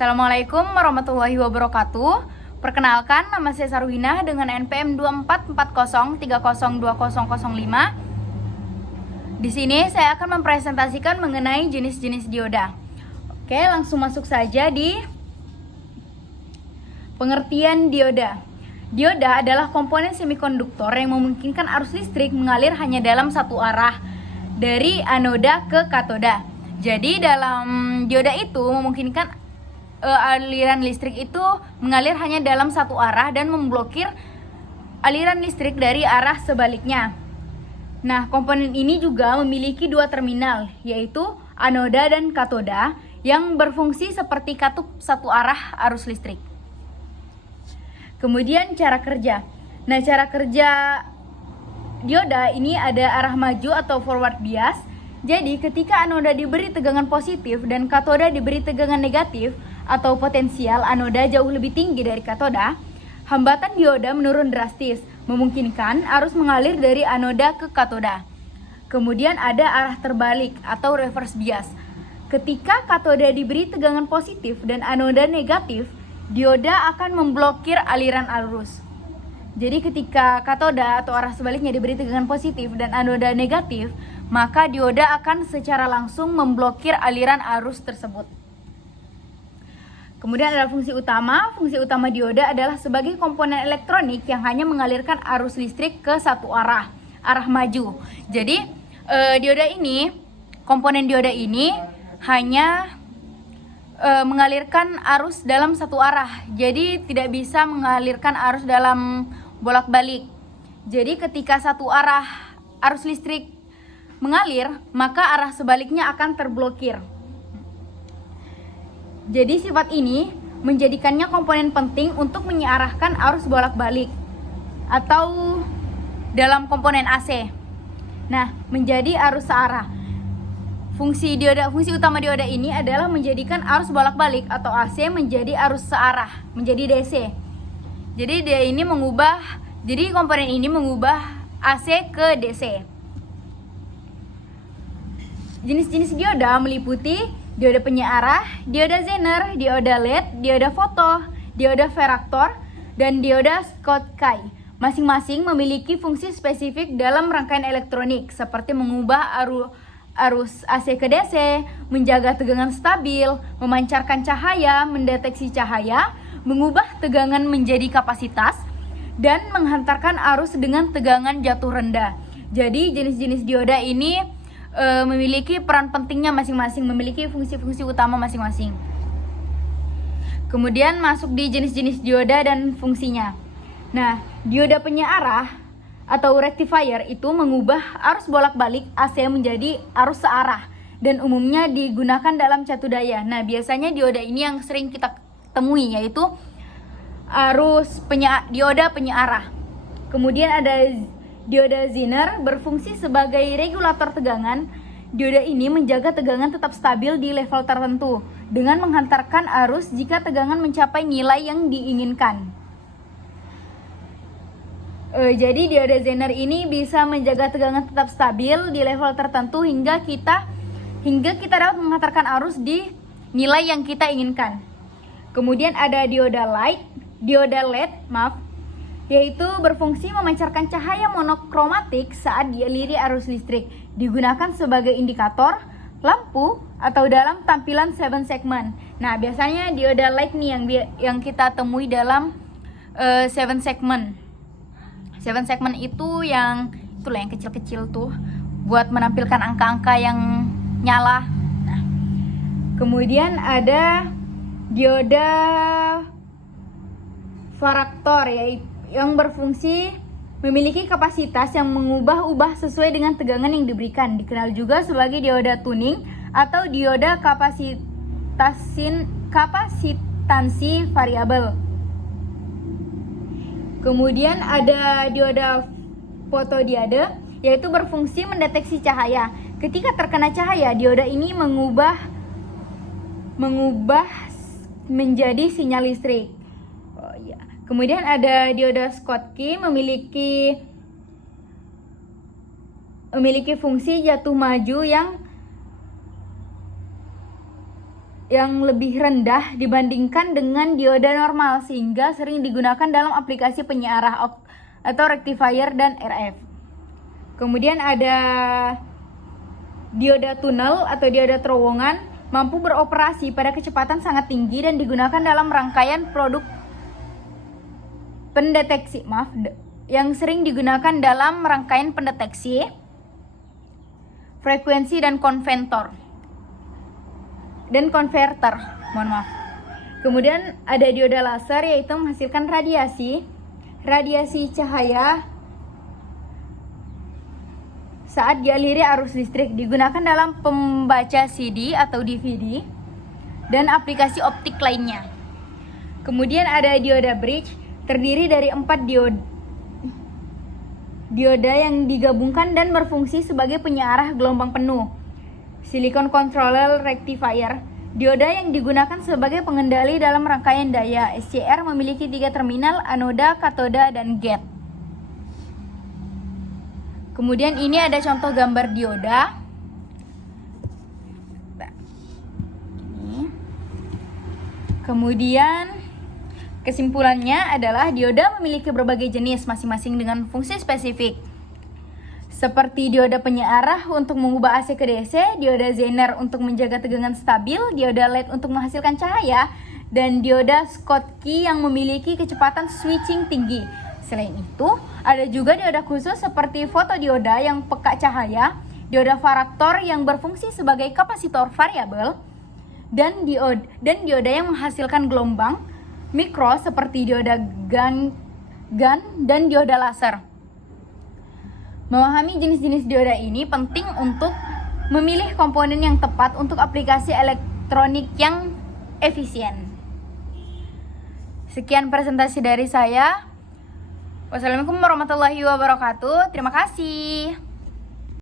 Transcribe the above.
Assalamualaikum warahmatullahi wabarakatuh. Perkenalkan, nama saya Sarwina dengan NPM 2440302005. Di sini saya akan mempresentasikan mengenai jenis-jenis dioda. Oke, langsung masuk saja di pengertian dioda. Dioda adalah komponen semikonduktor yang memungkinkan arus listrik mengalir hanya dalam satu arah dari anoda ke katoda. Jadi dalam dioda itu memungkinkan aliran listrik itu mengalir hanya dalam satu arah dan memblokir aliran listrik dari arah sebaliknya. Nah, komponen ini juga memiliki dua terminal, yaitu anoda dan katoda, yang berfungsi seperti katup satu arah arus listrik. Kemudian cara kerja. Nah, cara kerja dioda ini ada arah maju atau forward bias. Jadi ketika anoda diberi tegangan positif dan katoda diberi tegangan negatif atau potensial anoda jauh lebih tinggi dari katoda, hambatan dioda menurun drastis, memungkinkan arus mengalir dari anoda ke katoda. Kemudian ada arah terbalik atau reverse bias. Ketika katoda diberi tegangan positif dan anoda negatif, dioda akan memblokir aliran arus. Jadi ketika katoda atau arah sebaliknya diberi tegangan positif dan anoda negatif, maka dioda akan secara langsung memblokir aliran arus tersebut. Kemudian ada fungsi utama. Fungsi utama dioda adalah sebagai komponen elektronik yang hanya mengalirkan arus listrik ke satu arah, arah maju. Jadi komponen dioda ini hanya mengalirkan arus dalam satu arah. Jadi tidak bisa mengalirkan arus dalam bolak-balik. Jadi ketika satu arah arus listrik mengalir, maka arah sebaliknya akan terblokir. Jadi sifat ini menjadikannya komponen penting untuk menyearahkan arus bolak-balik atau dalam komponen AC. Nah, menjadi arus searah. Fungsi utama dioda ini adalah menjadikan arus bolak-balik atau AC menjadi arus searah, menjadi DC. Jadi komponen ini mengubah AC ke DC. Jenis-jenis dioda meliputi dioda penyearah, dioda Zener, dioda LED, dioda foto, dioda Ferraktor, dan dioda Schottky. Masing-masing memiliki fungsi spesifik dalam rangkaian elektronik, seperti mengubah arus AC ke DC, menjaga tegangan stabil, memancarkan cahaya, mendeteksi cahaya, mengubah tegangan menjadi kapasitas, dan menghantarkan arus dengan tegangan jatuh rendah. Jadi jenis-jenis dioda ini memiliki peran pentingnya masing-masing, memiliki fungsi-fungsi utama masing-masing. Kemudian masuk di jenis-jenis dioda dan fungsinya. Nah, dioda penyearah atau rectifier itu mengubah arus bolak-balik AC menjadi arus searah dan umumnya digunakan dalam catu daya. Nah, biasanya dioda ini yang sering kita temui, yaitu dioda penyearah. Kemudian ada dioda Zener, berfungsi sebagai regulator tegangan. Dioda ini menjaga tegangan tetap stabil di level tertentu dengan menghantarkan arus jika tegangan mencapai nilai yang diinginkan. Jadi dioda Zener ini bisa menjaga tegangan tetap stabil di level tertentu hingga kita dapat menghantarkan arus di nilai yang kita inginkan. Kemudian ada dioda LED, yaitu berfungsi memancarkan cahaya monokromatik saat dialiri arus listrik, digunakan sebagai indikator, lampu, atau dalam tampilan 7 segment. Nah, biasanya dioda light nih yang kita temui dalam 7 segment. 7 segment itu yang kecil-kecil tuh, buat menampilkan angka-angka yang nyala. Nah, kemudian ada dioda Ferraktor, yaitu yang berfungsi memiliki kapasitas yang mengubah-ubah sesuai dengan tegangan yang diberikan. Dikenal juga sebagai dioda tuning atau dioda kapasitansi variabel. Kemudian ada dioda fotodiode, yaitu berfungsi mendeteksi cahaya. Ketika terkena cahaya, dioda ini mengubah menjadi sinyal listrik. Kemudian ada dioda Schottky, memiliki fungsi jatuh maju yang yang lebih rendah dibandingkan dengan dioda normal, sehingga sering digunakan dalam aplikasi penyiarah atau rectifier dan RF. Kemudian ada dioda tunnel atau dioda terowongan, mampu beroperasi pada kecepatan sangat tinggi dan digunakan dalam rangkaian produk pendeteksi, yang sering digunakan dalam rangkaian pendeteksi frekuensi dan konverter. Kemudian ada dioda laser, yaitu menghasilkan radiasi cahaya saat dialiri arus listrik, digunakan dalam pembaca CD atau DVD dan aplikasi optik lainnya. Kemudian ada dioda bridge, terdiri dari 4 dioda yang digabungkan dan berfungsi sebagai penyiarah gelombang penuh. Silicon Control Rectifier, dioda yang digunakan sebagai pengendali dalam rangkaian daya. SCR memiliki 3 terminal, anoda, katoda, dan gate. Kemudian ini ada contoh gambar dioda. Kemudian kesimpulannya adalah dioda memiliki berbagai jenis, masing-masing dengan fungsi spesifik. Seperti dioda penyiarah untuk mengubah AC ke DC, dioda Zener untuk menjaga tegangan stabil, dioda LED untuk menghasilkan cahaya, dan dioda Schottky yang memiliki kecepatan switching tinggi. Selain itu, ada juga dioda khusus seperti fotodioda yang peka cahaya, dioda varaktor yang berfungsi sebagai kapasitor variabel, dan dioda yang menghasilkan gelombang mikro seperti dioda GaN dan dioda laser. Memahami jenis-jenis dioda ini penting untuk memilih komponen yang tepat untuk aplikasi elektronik yang efisien. Sekian presentasi dari saya. Wassalamualaikum warahmatullahi wabarakatuh. Terima kasih.